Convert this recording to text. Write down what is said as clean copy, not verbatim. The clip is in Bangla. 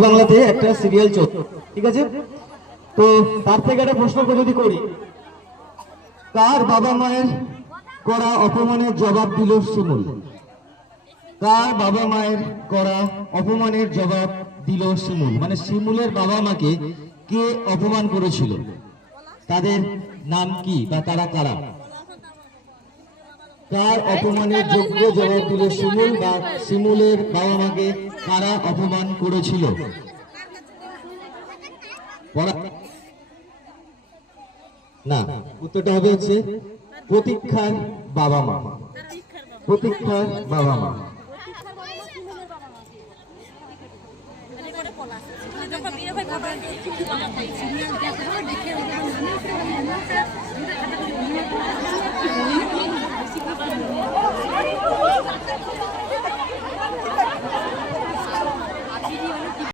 বাংলাতে একটা সিরিয়াল চলছে, ঠিক আছে? তো তার থেকে একটা প্রশ্ন যদি করি, কার বাবা মায়ের করা অপমানের জবাব দিল শিমুল? কার বাবা মায়ের করা অপমানের জবাব দিল শিমুল? মানে শিমুলের বাবা মাকে কে অপমান করেছিল, তাদের নাম কি বা তারা কারা? কার অপমানের যোগ্য জবাব দিল শিমুল বা শিমুলের বাবা মাকে কারা অপমান করেছিল? না, উত্তরটা হবে হচ্ছে প্রতীক্ষার বাবা মা। প্রতীক্ষার বাবা মা।